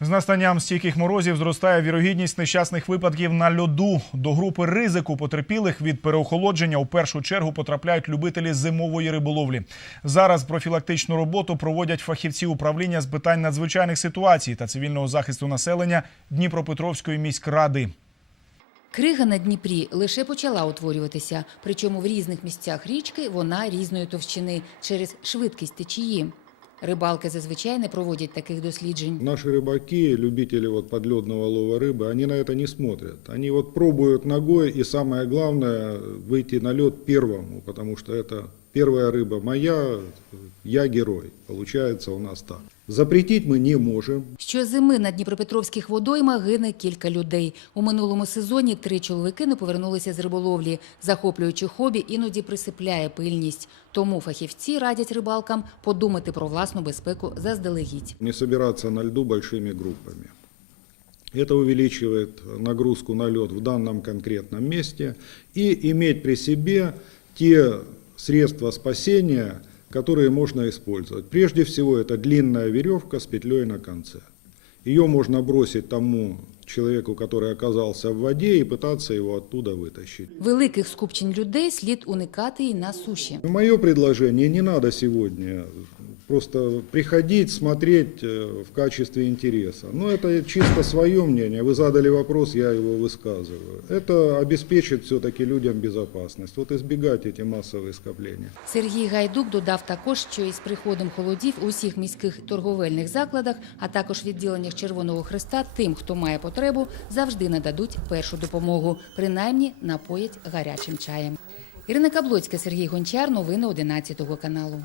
З настанням стійких морозів зростає вірогідність нещасних випадків на льоду. До групи ризику потерпілих від переохолодження у першу чергу потрапляють любителі зимової риболовлі. Зараз профілактичну роботу проводять фахівці управління з питань надзвичайних ситуацій та цивільного захисту населення Дніпропетровської міськради. Крига на Дніпрі лише почала утворюватися, причому в різних місцях річки вона різної товщини через швидкість течії. Рибалки зазвичай не проводять таких досліджень. Наши рыбаки, любители вот подледного лова рыбы, они на это не смотрят. Они вот пробуют ногой и самое главное выйти на лед первому, потому что это первая рыба моя, я герой. Получается у нас так. Запретить мы не можем. Щозими на дніпропетровських водоймах гине кілька людей. У минулому сезоні три чоловіки не повернулися з риболовлі. Захоплюючи хобі, іноді присипляє пильність. Тому фахівці радять рибалкам подумати про власну безпеку заздалегідь. Не собираться на льду большими группами. Это увеличивает нагрузку на лед в данном конкретном месте и иметь при себе те средства спасения, которые можно использовать. Прежде всего, это длинная веревка с петлей на конце. Ее можно бросить тому человеку, который оказался в воде, и пытаться его оттуда вытащить. Великих скупчень людей слід уникати і на суші. Мое предложение не надо сегодня просто приходить, смотреть э, в качестве интереса. Но это чисто свое мнение. Вы задали вопрос, я его высказываю. Это обеспечит все-таки людям безопасность. Вот избегать эти массовые скопления. Сергій Гайдук додав також, що із приходом холодів у всіх міських торговельних закладах, а також відділеннях Червоного Христа, тим, хто має потребу, завжди нададуть першу допомогу, принаймні напоять гарячим чаєм. Ірина Каблоцька, Сергій Гончар, новини 11 каналу.